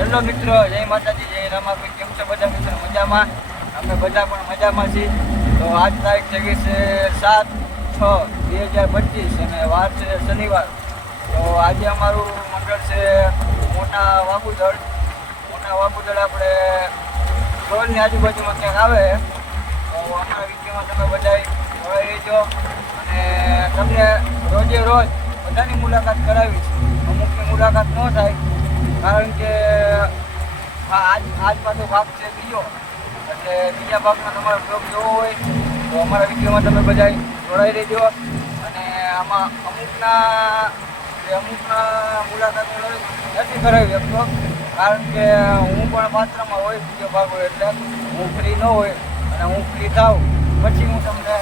Hello મિત્રો, જય માતાજી, જય રામાભાઈ કેમ છો બધા મિત્રો? મજામાં? અમે બધા પણ મજામાં છીએ. તો આજ તારીખ થઈ સાત છ બે હજાર પચીસ અને વાર છે શનિવાર. તો આજે અમારું મંડળ છે મોટા વાબુદળ. મોટા વાબુદળ આપણે ટોલની આજુબાજુમાં ક્યાંક આવે. તો અમારા વિડીયોમાં તમે બધા જોડાઈ રહેજો. અને તમને રોજે રોજ બધાની મુલાકાત કરાવી છે અમુકની મુલાકાત ન થાય કારણ કે આજ આજ પાછો ભાગ છે બીજો. એટલે બીજા ભાગમાં તમારો બ્લોગ જોવો હોય, તો અમારા વિડીયોમાં તમે બધા જોડાઈ રહેજો. અને આમાં અમુકના અમુકના મુલાકાત નથી કરાવી શકતો, કારણ કે હું પણ પાત્રમાં હોય બીજો ભાગ હોય એટલે હું ફ્રી ન હોય અને હું ફ્રી થાઉં. પછી હું તમને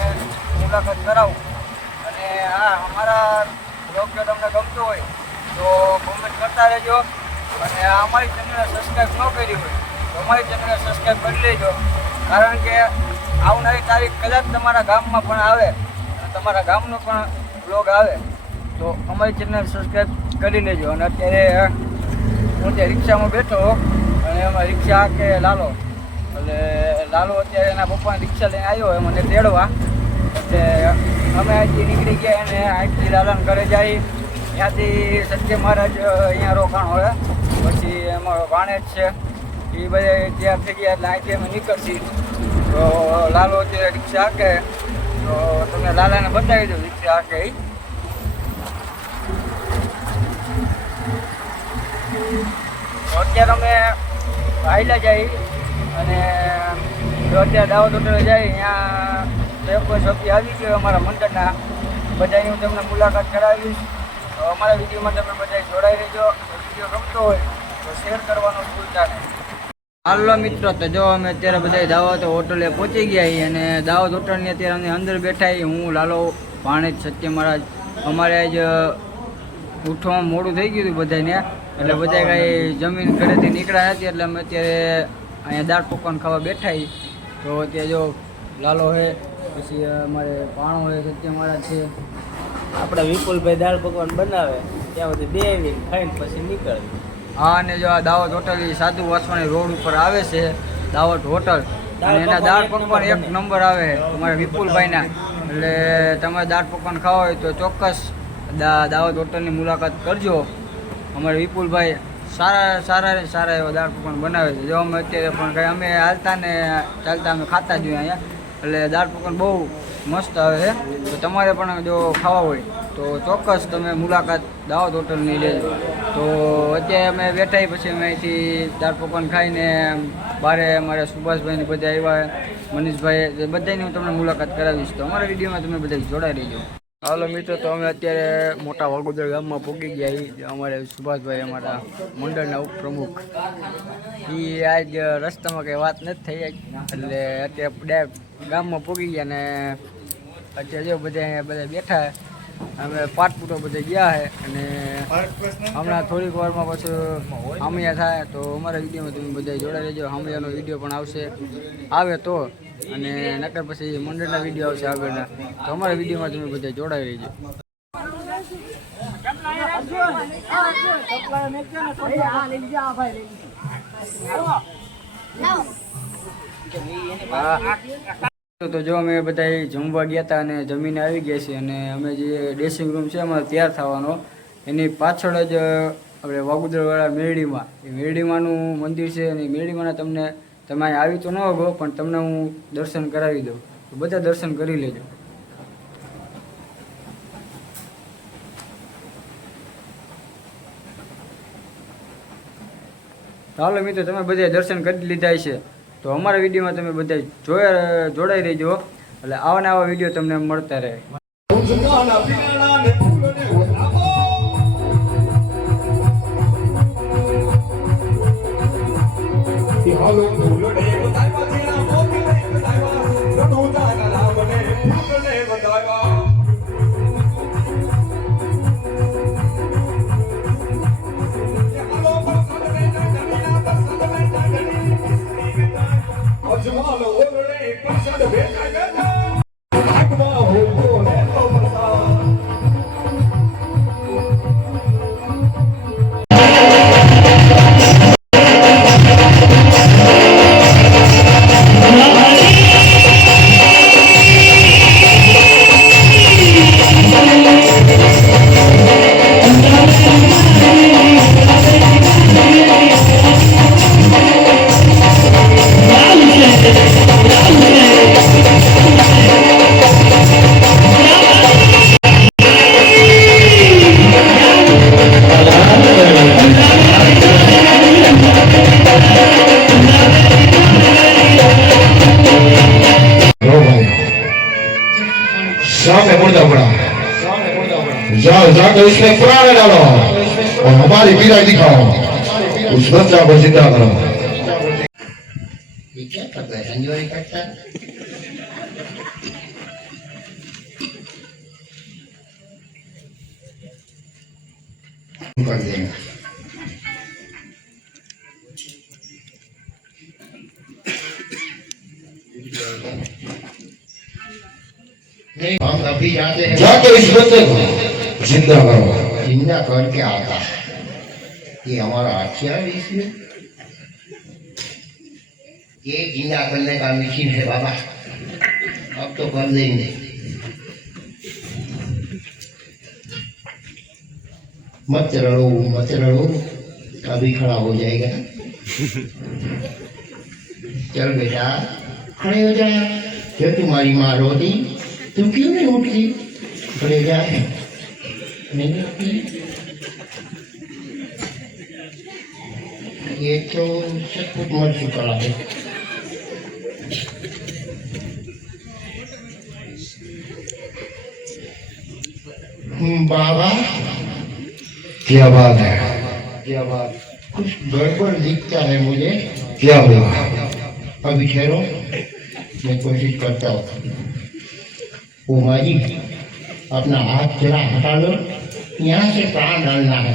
મુલાકાત કરાવું. અને આ અમારા બ્લોગ જો તમને ગમતો હોય, તો કોમેન્ટ કરતા રહેજો. અને અમારી ચેનલને સબસ્ક્રાઈબ ન કરી હોય, તો અમારી ચેનલને સબસ્ક્રાઈબ કરી લેજો. કારણ કે આવનારી તારીખ કદાચ તમારા ગામમાં પણ આવે, અને તમારા ગામનો પણ બ્લોગ આવે, તો અમારી ચેનલ સબસ્ક્રાઈબ કરી લેજો. અને અત્યારે હું ત્યાં રિક્ષામાં બેઠો અને એમાં રિક્ષા કે લાલો? એટલે લાલો અત્યારે એના પપ્પાને રિક્ષા લઈને આવ્યો એ મને તેડવા. એટલે અમે અહીંથી નીકળી ગયા અને અહીંથી લાલાને ઘરે જાય. ત્યાંથી સત્ય મહારાજ અહીંયા રોકાણ હોય. પછી અમારો ભાણેજ છે. એ બધા ત્યાં થઈ ગયા એટલે અહીંથી અમે નીકળશી. તો લાલો અત્યારે રિક્ષા હાકે, તો તમને લાલાને બતાવી દો રિક્ષા હાકે એ અત્યારે અમે હાઈલા જઈ અને જો અત્યારે દાવત હોટલે જાય, અહીંયા કોઈ સભ્ય આવી ગયો અમારા મંડળના. બધાની હું તમને મુલાકાત કરાવીશ. અમારા વિડીયોમાં તમે બધા જોડાઈ રહેજો. વીડિયો ગમતો હોય તો શેર કરવાનું ભૂલતા નહીં. હાલો મિત્રો, તો જો અમે અત્યારે બધા દાવત હોટલે પહોંચી ગયા અને દાવત હોટલની અત્યારે અમે અંદર બેઠા હું, લાલો, ભાણેજ, સત્ય મહારાજ, અમારે આજ ઉઠવામાં મોડું થઈ ગયું હતું બધાને એટલે બધા કાંઈ જમીન ઘરેથી નીકળ્યા નથી, એટલે અમે અત્યારે અહીંયા દાળ પકવાન ખાવા બેઠા તો અત્યારે જો લાલો છે પછી અમારે પાણો હોય સત્ય મહારાજ છે. આપણા વિપુલભાઈ દાળ પકવાન બનાવે ત્યાં સુધી બે આવીને ખાઈને પછી નીકળે. હા અને જો આ દાવત હોટલ એ સાધુ વાસવાણી રોડ ઉપર આવે છે દાવત હોટલ અને એના દાળ પકવાન એક નંબર આવે અમારા વિપુલભાઈના. એટલે તમે દાળ પકવાન ખાવા હોય તો ચોક્કસ દાવત હોટલની મુલાકાત કરજો. અમારે વિપુલભાઈ સારા સારા સારા એવા દાળ પકવાન બનાવે છે. જો અમે અત્યારે પણ કંઈ અમે હાલતા ને ચાલતા અમે ખાતા જ હોઈએ અહીંયા. એટલે દાળ પકવાન બહુ મસ્ત આવે છે. તો તમારે પણ જો ખાવા હોય, તો ચોક્કસ તમે મુલાકાત દાવત હોટલની લેજો. તો અત્યારે અમે બેઠા પછી અમે અહીંથી દાળ પકવાન ખાઈને બારે અમારે સુભાષભાઈને બધા આવ્યા મનીષભાઈ બધાની હું તમને મુલાકાત કરાવીશ. તો અમારા વિડીયોમાં તમે બધા જોડાઈ રહેજો. હાલો મિત્રો, તો અમે અત્યારે મોટા વાગોદર ગામમાં પહોંચી ગયા અમારે સુભાષભાઈ અમારા મંડળના ઉપપ્રમુખ. એ આજ રસ્તામાં કંઈ વાત નથી થઈ એટલે અત્યારે ગામમાં પહોંચી ગયા ને અત્યારે જો બધા અહીંયા બધા બેઠા અમે પાટપુટો બધા ગયા છે અને હમણાં થોડીક વારમાં પાછું હામિયા થાય તો અમારા વિડીયોમાં તમે બધા જોડાઈ રહેજો. હામિયાનો વીડિયો પણ આવશે. આવે તો. અને નકર પછી મંડળના વીડિયો આવશે આગળના. તો અમારા વિડીયોમાં તમે બધા જોડાઈ રહેજો. તો જો અમે બધા જમવા ગયા હતા અને જમીને આવી ગયા છીએ અને અમે જે ડ્રેસિંગ રૂમ છે અમારે તૈયાર થવાનો, એની પાછળ જ આપણે વાગુદરવાળા મેરડીમાં. એ મેરડીમાનું મંદિર છે અને મેરડીમાં તમને, તમે આવી તો ન હોગો, પણ તમને હું દર્શન કરાવી દઉં. બધા દર્શન કરી લેજો. ચાલો મિત્રો, તમે બધા દર્શન કરી લીધા છે. તો અમારા વિડીયોમાં તમે બધા જોયા, જોડાઈ રહેજો. એટલે આવા ને આવા વીડિયો તમને મળતા રહે. હાલો. 别感觉 जाओ जाके उसमें पुराने डालो और हमारी वीराई दिखाओ उस बच्चा को जिंदा करो ये क्या कर रहा है एंजॉय करता है कर देना नहीं हम अभी जाते हैं जाके इस बच्चे को ज़िंदा करो ज़िंदा करके आता है ये हमारा हथियार इसमें। ये ज़िंदा करने का मशीन है बाबा। अब तो कर देंगे मत रड़ो मत रड़ो। अभी खड़ा हो जाएगा। चल बेटा, खड़े हो जाए जो तुम्हारी माँ रोती, तुम क्यों नहीं उठती? खड़े जा। नहीं। उठती ये तो सब कुछ मर चुका है। हम्म, बाबा। क्या बात है? क्या बात? कुछ गड़बड़ दिखता है मुझे। क्या हुआ? अभी ठहरो। मैं कोशिश करता हूँ। ओ माँ जी अपना हाथ जरा हटा लो। यहाँ से प्राण डालना है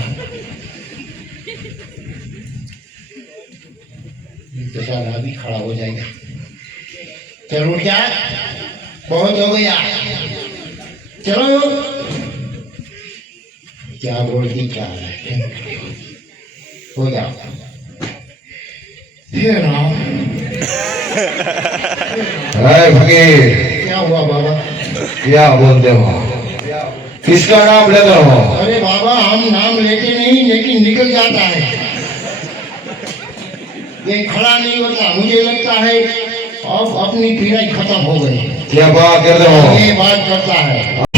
ये तो सारा अभी खड़ा हो जाएगा चलो क्या बहुत हो गया चलो क्या बोलती क्या है हो गया फिर आओ है फकीर क्या हुआ बाबा क्या बोलते हो किसका नाम लेते हो अरे बाबा हम नाम लेते नहीं लेकिन निकल जाता है ये खड़ा नहीं होता मुझे लगता है अब अपनी पीड़ाई खत्म हो गई क्या बात करते हो ये बात करता है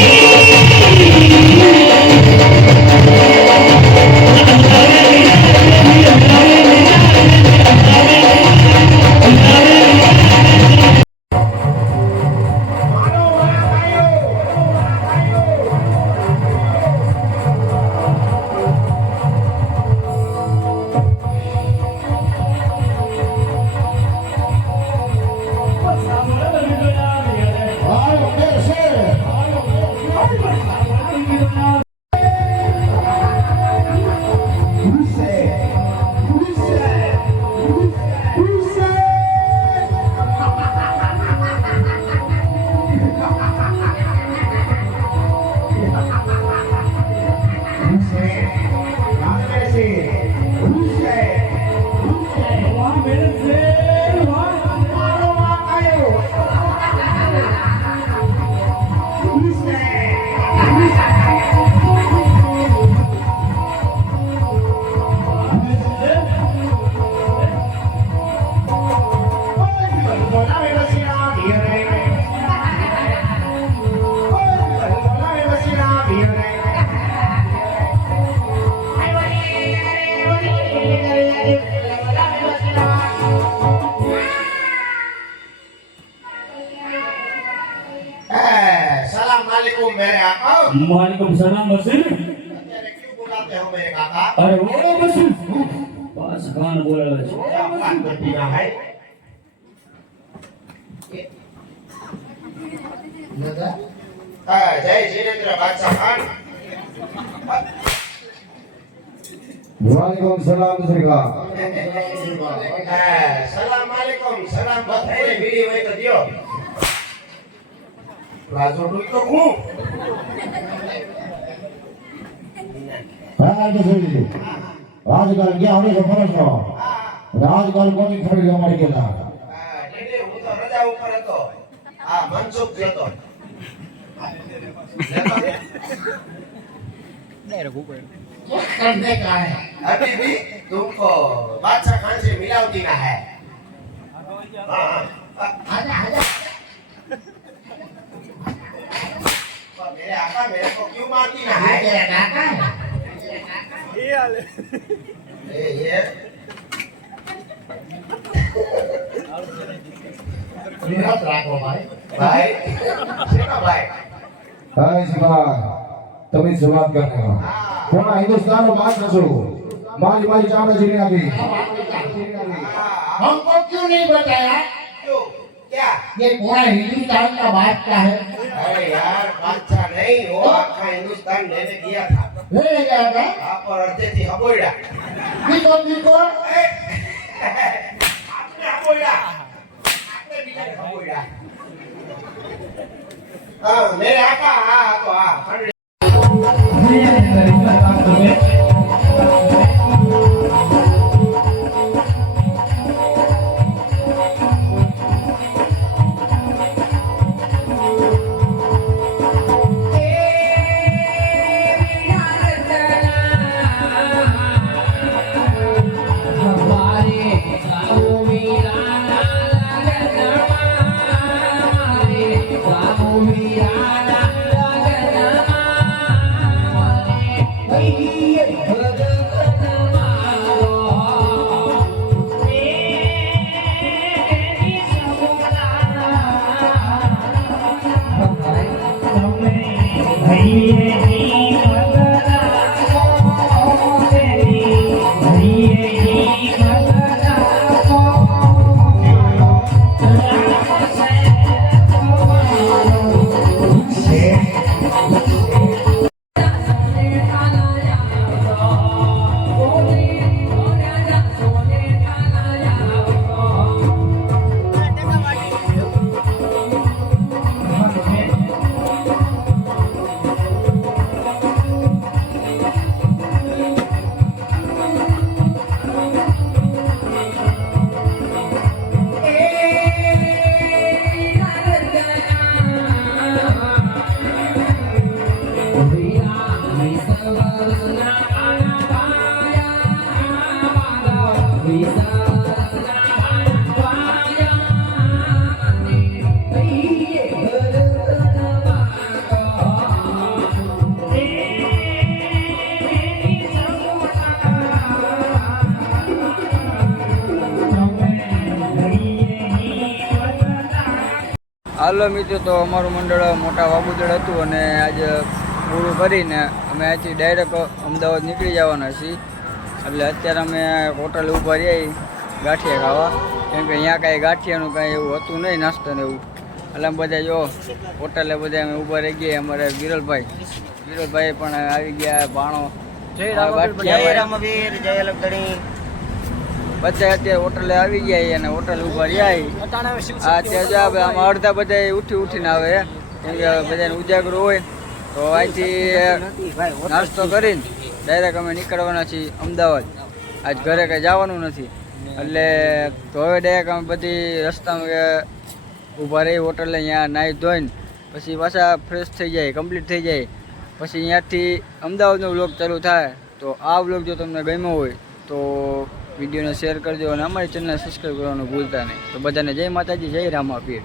માલિકમ સલામ હશે ને અરે ઓ બસ. બસ ખાન બોલાવે છે. જય પ્લાઝો ટૂલ તો હું રાજકાલ ક્યાં હવે ખબર છો રાજકાલ કોની ખરી અમારી કેલા હા, ડેડે, હું તો રજા ઉપર હતો હા મનસુખ જતો करने का है अभी भी तुमको बादशाह खान से मिलावटी ना है हाँ, हाँ, आजा आजा તમે શરૂઆત કરો કોના હિન્દુસ્તાન નો બાદ નસો મારી મારી ચામડા જીની આપી हमको क्यों नहीं बताया ये पूरा हिंदुस्तान का बादशाह है अरे यार बादशाह नहीं वो आखा हिंदुस्तान लेने गया था ले ले गया था आप पर अर्धे थी हबोड़ा किसको किसको आपने हबोड़ा आपने भी नहीं हबोड़ा हाँ मेरे आका हाँ तो हाँ હાલો મિત્રો તો અમારું મંડળ મોટા વાબુદળ હતું અને આજે પૂરું કરીને અમે અહીંથી ડાયરેક્ટ અમદાવાદ નીકળી જવાના છીએ. એટલે અત્યારે અમે હોટલ ઊભા રહી ગાંઠિયા ખાવા. કેમ કે અહીંયા કાંઈ ગાંઠિયાનું કાંઈ એવું હતું નહીં નાસ્તો ને એવું. એટલે અમે બધા જો હોટલે બધા અમે ઊભા રહી ગયા અમારે વિરલભાઈ. વિરલભાઈ પણ આવી ગયા ભાણો. ગાંઠિયા બધા અત્યારે હોટલે આવી ગયા અને હોટલ ઊભા જાય અત્યારે જો આમાં અડધા બધા ઉઠી ઉઠીને આવે. કેમ કે બધાને ઉજાગરો હોય. તો અહીંથી નાસ્તો કરીને ડાયરેક્ટ અમે નીકળવાના છીએ અમદાવાદ. આજ ઘરે કંઈ જવાનું નથી. એટલે, તો હવે ડાયરેક્ટ અમે બધી રસ્તામાં ઊભા રહી હોટલે અહીંયા નાહી ધોઈને પછી પાછા ફ્રેશ થઈ જાય કમ્પ્લીટ થઈ જાય. પછી અહીંયાથી અમદાવાદનો વ્લોગ ચાલુ થાય. તો આ વ્લોગ જો તમને ગમ્યો હોય, તો વિડીયોને શેર કરજો અને અમારી ચેનલને સબસ્ક્રાઈબ કરવાનું ભૂલતા નહીં. તો બધાને જય માતાજી, જય રામા પીર